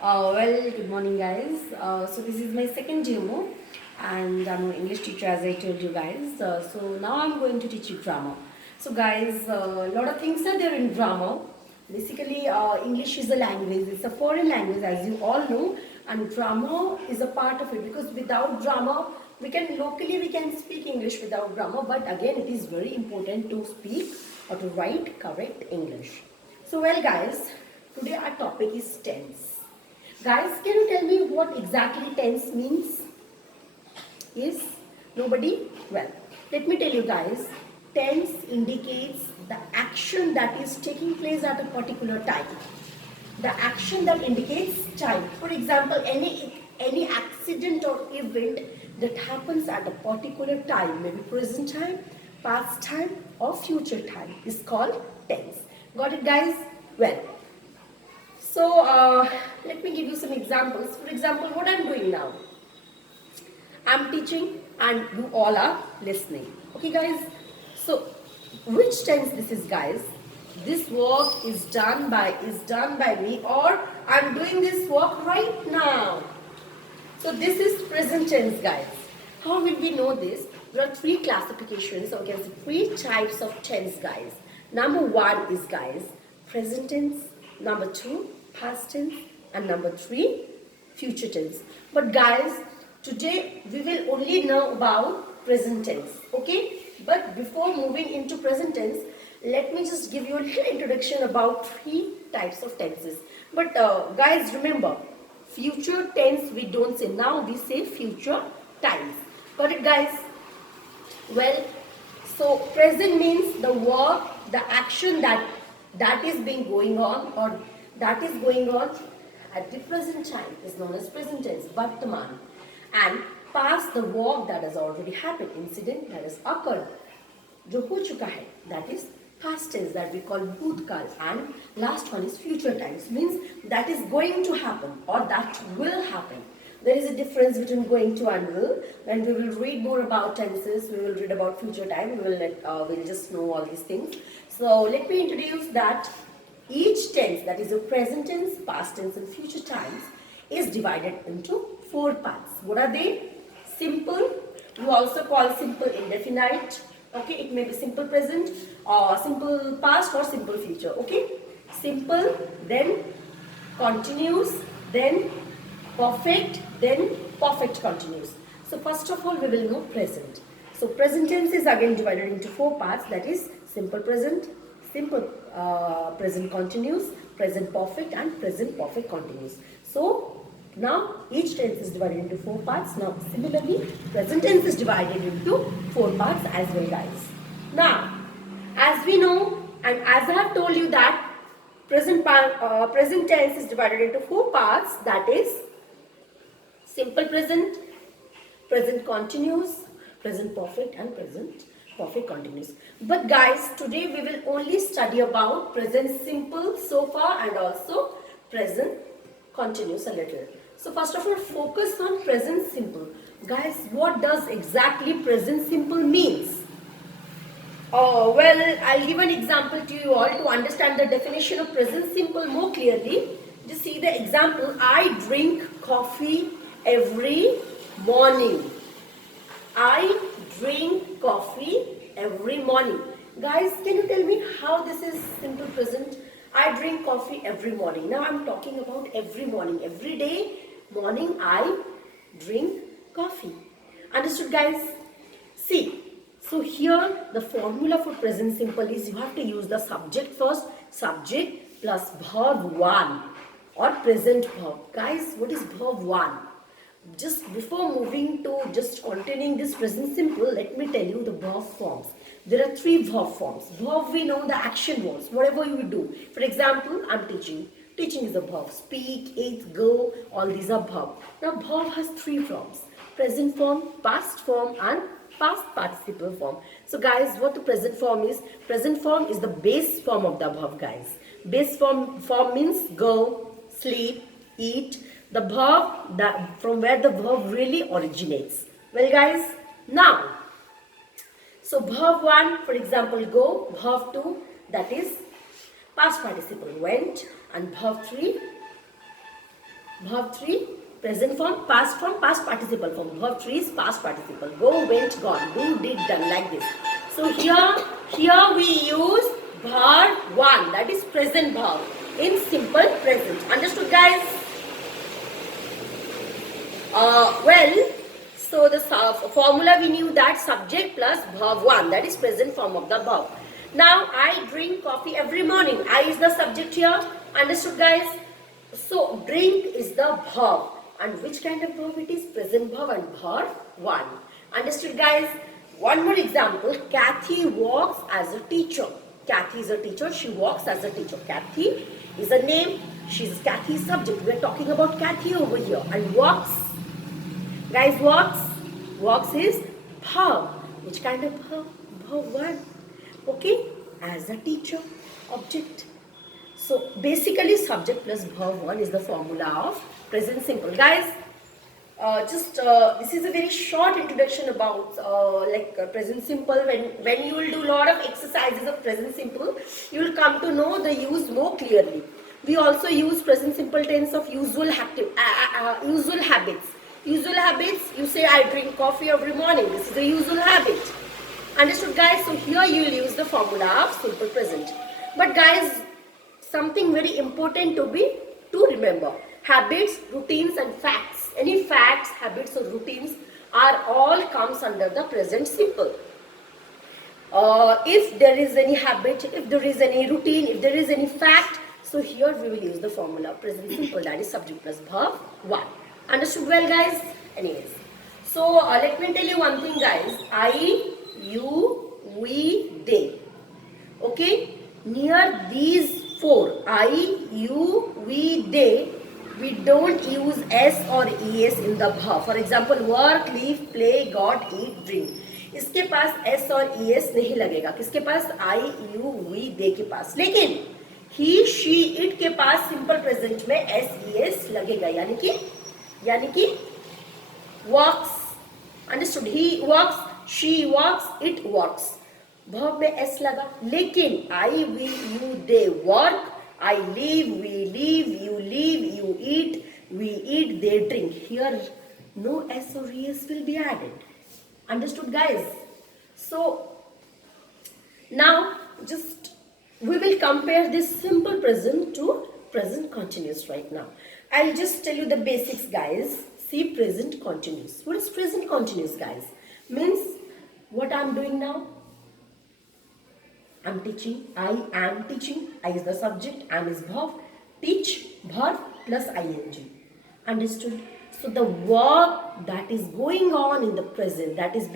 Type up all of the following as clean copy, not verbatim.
Good morning, guys. So this is my second demo, and I'm an English teacher, as I told you guys. So now I'm going to teach you grammar. So, guys, a lot of things are there in grammar. Basically, English is a language. It's a foreign language, as you all know, and grammar is a part of it. Because without grammar, we can speak English without grammar. But again, it is very important to speak or to write correct English. So, well, guys, today our topic is tense. Guys, can you tell me what exactly tense means? Is nobody? Well, let me tell you guys. Tense indicates the action that is taking place at a particular time. The action that indicates time. For example, any accident or event that happens at a particular time, maybe present time, past time, or future time, is called tense. Got it, guys? Well, so let me give you some examples. For example, what I'm doing now. I'm teaching and you all are listening. Okay, guys? So which tense this is, guys? This work is done by me, or I'm doing this work right now. So this is present tense, guys. How will we know this? There are three classifications, or we can say three types of tense, guys. Number one is, guys, present tense. Number two, past tense. And number three, future tense. But guys, today we will only know about present tense. Okay? But before moving into present tense, let me just give you a little introduction about three types of tenses. But guys, remember, future tense we don't say. Now we say future times. Got it, guys? Well, so present means the work, the action that is being going on, or that is going on at the present time is known as present tense, Vartaman. And past, the work that has already happened, incident that has occurred, जो हो चुका है, that is past tense, that we call bhutkal. And last one is future times, means that is going to happen or that will happen. There is a difference between going to and will. When we will read more about tenses, we will read about future time, we'll just know all these things. So let me introduce that each tense, that is a present tense, past tense and future times, is divided into four parts. What are they? Simple, you also call simple indefinite. Okay, it may be simple present or simple past or simple future. Okay, simple, then continuous, then perfect, then perfect continuous. So first of all, we will know present. So present tense is again divided into four parts, that is simple present, simple present continuous, present perfect and present perfect continuous. So now each tense is divided into four parts. Now similarly, present tense is divided into four parts as well, guys. Now, as we know and as I have told you that present tense is divided into four parts, that is simple present, present continuous, present perfect and present perfect continuous. But guys, today we will only study about present simple so far and also present continuous a little. So first of all, focus on present simple. Guys, what does exactly present simple means? Oh, well, I'll give an example to you all to understand the definition of present simple more clearly. Just see the example. I drink coffee every morning. I drink coffee every morning. Guys, can you tell me how this is simple present? I drink coffee every morning. Now I'm talking about every morning. Every day morning I drink coffee. Understood, guys? See, so here the formula for present simple is you have to use the subject first. Subject plus verb 1 or present verb. Guys, what is verb 1? Just before moving to just containing this present simple, let me tell you the verb forms. There are three verb forms. Verb, we know the action verbs, whatever you do. For example, I'm teaching. Teaching is a verb. Speak, eat, go, all these are verb. Now, verb has three forms. Present form, past form and past participle form. So guys, what the present form is? Present form is the base form of the verb, guys. Base form means go, sleep, eat. The verb, from where the verb really originates. Well, guys, now, so verb 1, for example, go. Verb 2, that is past participle, went. And verb 3, Verb 3, present form, past participle form. Verb 3 is past participle. Go, went, gone, do, did, done, like this. So here we use verb 1, that is present verb in simple present. Understood, guys? Well, so the formula we knew that subject plus verb 1, that is present form of the verb. Now I drink coffee every morning. I is the subject here. Understood, guys? So drink is the verb, and which kind of verb it is? Present verb and verb 1. Understood, guys? One more example. Kathy walks as a teacher. Kathy is a teacher. She walks as a teacher. Kathy is a name. She's Kathy's subject. We are talking about Kathy over here. And walks, guys, walks is verb. Which kind of verb? Verb 1. Okay, as a teacher, object. So basically subject plus verb 1 is the formula of present simple. Guys, this is a very short introduction about present simple. When you will do a lot of exercises of present simple, you will come to know the use more clearly. We also use present simple tense of usual habits. Usual habits, you say I drink coffee every morning. This is a usual habit. Understood, guys? So here you will use the formula of simple present. But guys, something very important to remember. Habits, routines and facts. Any facts, habits or routines are all comes under the present simple. If there is any habit, if there is any routine, if there is any fact, so here we will use the formula present simple, that is subject plus verb 1. Understood well, guys? Anyways, so let me tell you one thing, guys. I, you, we, they. Okay? Near these 4, I, you, we, they, we don't use S or ES in the verb. For example, work, live, play, got, eat, drink. इसके पास S और ES नहीं लगेगा. किसके पास? I, you, we, they के पास. लेकिन he, she, it के पास simple present में S, ES लगेगा. यानी कि works. Understood? He works, she works, it works. verb में S लगा. लेकिन I, we, you, they work. I live, we live, you eat, we eat, they drink. Here no S or ES will be added. Understood, guys? So now just we will compare this simple present to present continuous right now. I'll just tell you the basics, guys. See, present continuous. What is present continuous, guys? Means what I'm doing now. I'm teaching. I am teaching. I is the subject. Am is verb. Teach, verb plus ing. Understood? So the work that is going on in the present, that is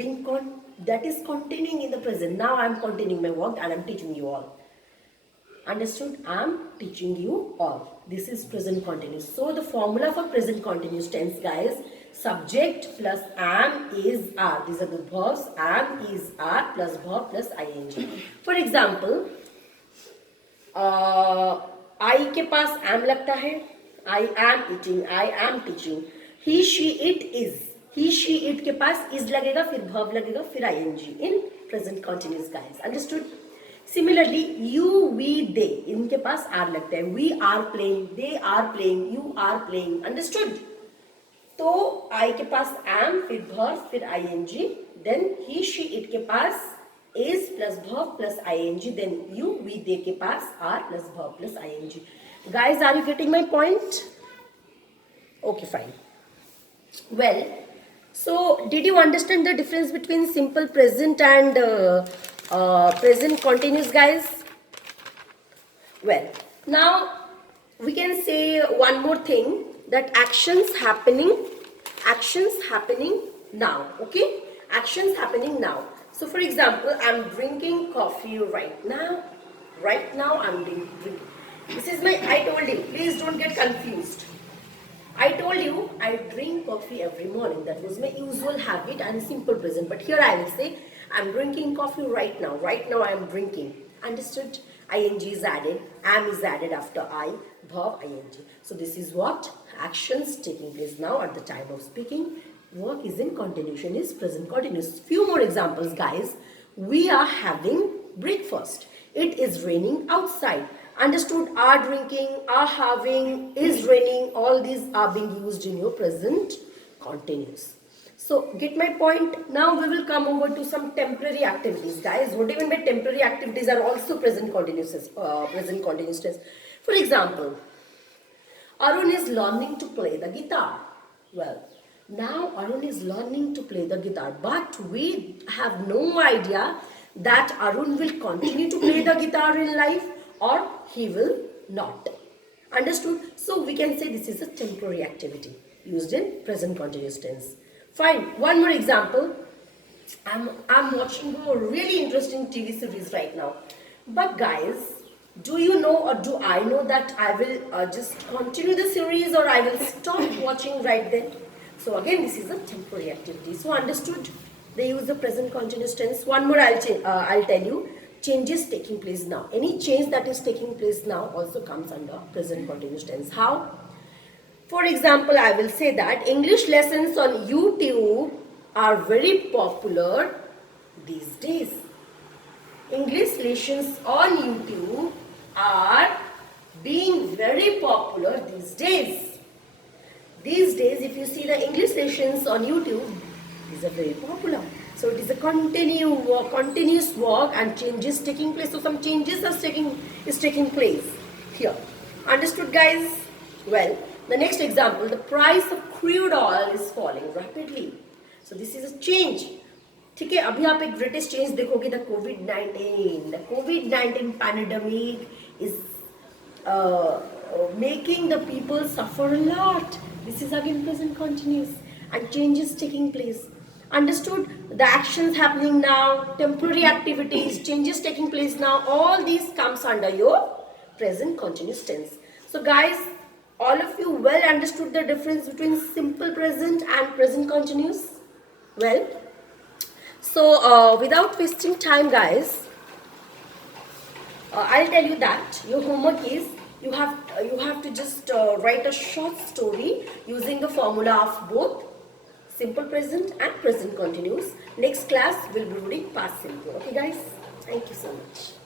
continuing in the present. Now I am continuing my work and I am teaching you all. Understood? I am teaching you all. This is present continuous. So the formula for present continuous tense, guys, subject plus am is are. These are the verbs. Am is are plus verb plus ing. For example, I के पास am लगता है. I am eating. I am teaching. He, she, it is. He, she, it के पास is लगेगा, फिर verb लगेगा, फिर ing in present continuous, guys. Understood? Similarly, you, we, they, इनके पास are लगता है. We are playing, they are playing, you are playing. Understood? तो I के पास am, फिर verb, फिर ing. Then he, she, it के पास is plus verb plus ing. Then you, we, they के पास are plus verb plus ing. Guys, are you getting my point? Okay, fine. Well, so did you understand the difference between simple present and present continuous, guys? Well, now we can say one more thing, that actions happening now. Okay, actions happening now. So for example, I'm drinking coffee right now. I'm drinking. This is my, I told you, please don't get confused. I told you I drink coffee every morning. That was my usual habit and simple present. But here I will say I'm drinking coffee right now. Right now I am drinking. Understood? ing is added. Am is added after I. Verb ing. So this is what? Actions taking place now at the time of speaking. Work is in continuation, is present continuous. Few more examples, guys. We are having breakfast. It is raining outside. Understood? Are drinking, are having, is raining, all these are being used in your present continuous. So get my point? Now we will come over to some temporary activities. Guys, what do you mean by temporary activities are also present continuous, tense. For example, Arun is learning to play the guitar. Well, now Arun is learning to play the guitar, but we have no idea that Arun will continue to play the guitar in life or he will not. Understood? So we can say this is a temporary activity used in present continuous tense. Fine. One more example. I'm watching a really interesting TV series right now. But guys, do you know or do I know that I will just continue the series or I will stop watching right then? So again, this is a temporary activity. So understood? They use the present continuous tense. One more I'll tell you. Changes taking place now. Any change that is taking place now also comes under present continuous tense. How? For example, I will say that English lessons on YouTube are very popular these days. English lessons on YouTube are being very popular these days. These days, if you see the English lessons on YouTube, these are very popular. So it is a continuous work and changes taking place. So some changes is taking place here. Understood, guys? Well, the next example, the price of crude oil is falling rapidly. So this is a change. ठीक है, अभी आप एक greatest change देखोगे, the COVID-19. The COVID-19 pandemic is making the people suffer a lot. This is again present continuous and changes taking place. Understood? The actions happening now, temporary activities, changes taking place now, all these comes under your present continuous tense. So guys, all of you well understood the difference between simple present and present continuous? Well, so without wasting time, guys, I'll tell you that your homework is you have to just write a short story using the formula of both simple present and present continuous. Next class will be reading past simple. Okay, guys? Thank you so much.